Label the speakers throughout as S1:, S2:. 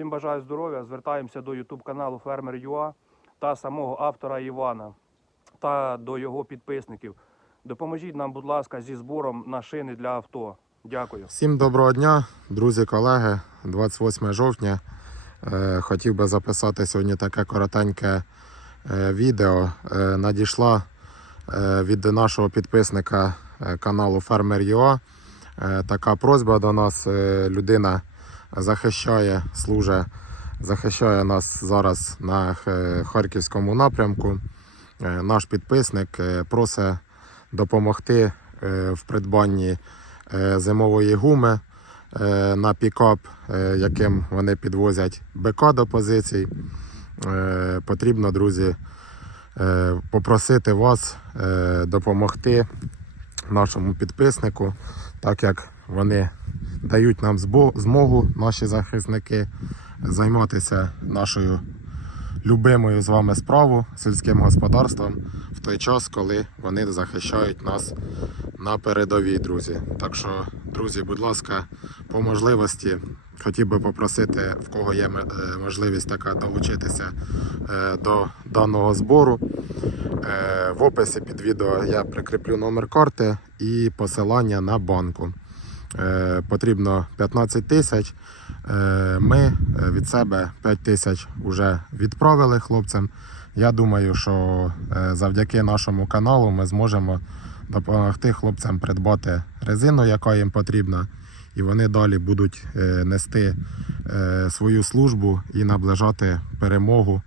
S1: Всім бажаю здоров'я. Звертаємося до YouTube каналу Фермер ЮА та самого автора Івана та до його підписників. Допоможіть нам, будь ласка, зі збором на шини для авто. Дякую.
S2: Всім доброго дня, друзі, колеги. 28 жовтня. Е, Хотів би записати сьогодні таке коротеньке е, відео. Е, Надійшла від нашого підписника каналу Фермер ЮА така просьба до нас. Людина захищає, служить, захищає нас зараз на Харківському напрямку. Е, Наш підписник е, просить допомогти е, в придбанні е, зимової гуми е, на пікап, е, яким вони підвозять БК до позицій. Е, Потрібно, друзі, е, попросити вас е, допомогти нашому підписнику, так як вони дають нам змогу, наші захисники, займатися нашою любимою з вами справу сільським господарством в той час, коли вони захищають нас на передовій, друзі. Так що, друзі, будь ласка, по можливості хотів би попросити, в кого є е, можливість така долучитися е, до даного збору. Е, В описі під відео я прикріплю номер карти і посилання на банку. Е, Потрібно 15 тисяч. Е, Ми від себе 5 тисяч вже відправили хлопцям. Я думаю, що завдяки нашому каналу ми зможемо допомогти хлопцям придбати резину, яка їм потрібна, і вони далі будуть нести свою службу і наближати перемогу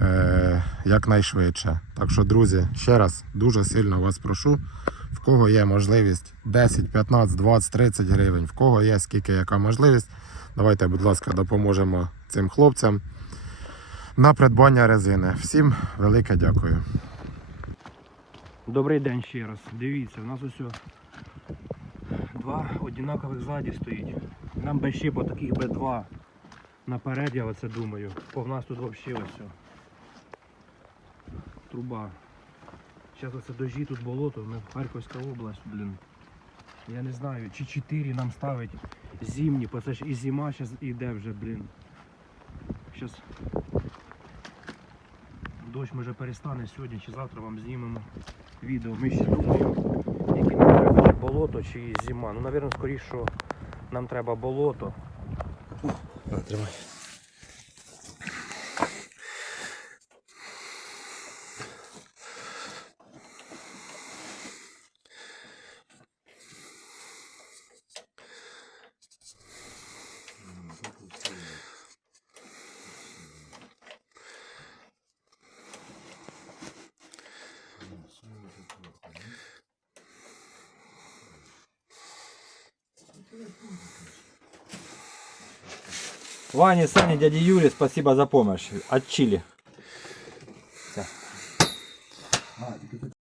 S2: е, якнайшвидше. Так що, друзі, ще раз дуже сильно вас прошу. В кого є можливість 10, 15, 20, 30 гривень, в кого є скільки яка можливість. Давайте, будь ласка, допоможемо цим хлопцям на придбання резини. Всім велике дякую.
S1: Добрий день ще раз. Дивіться, у нас ось два однакових ззаді стоїть. Нам би ще по таких би два наперед, я оце думаю. Бо в нас тут взагалі ось. Труба. Зараз оце дожі, тут болото, ми Харківська область, блін. Я не знаю, чи 4 нам ставить зимні, бо це ж і зима зараз іде вже, блін. Зараз дощ може перестане сьогодні чи завтра вам знімемо відео. Ми ще думаємо, яке нам треба, чи болото, чи зима. Ну, напевно, скоріше, що нам треба болото.
S2: Тримай.
S3: Ване, Сане, дяде Юре, спасибо за помощь. От Чили.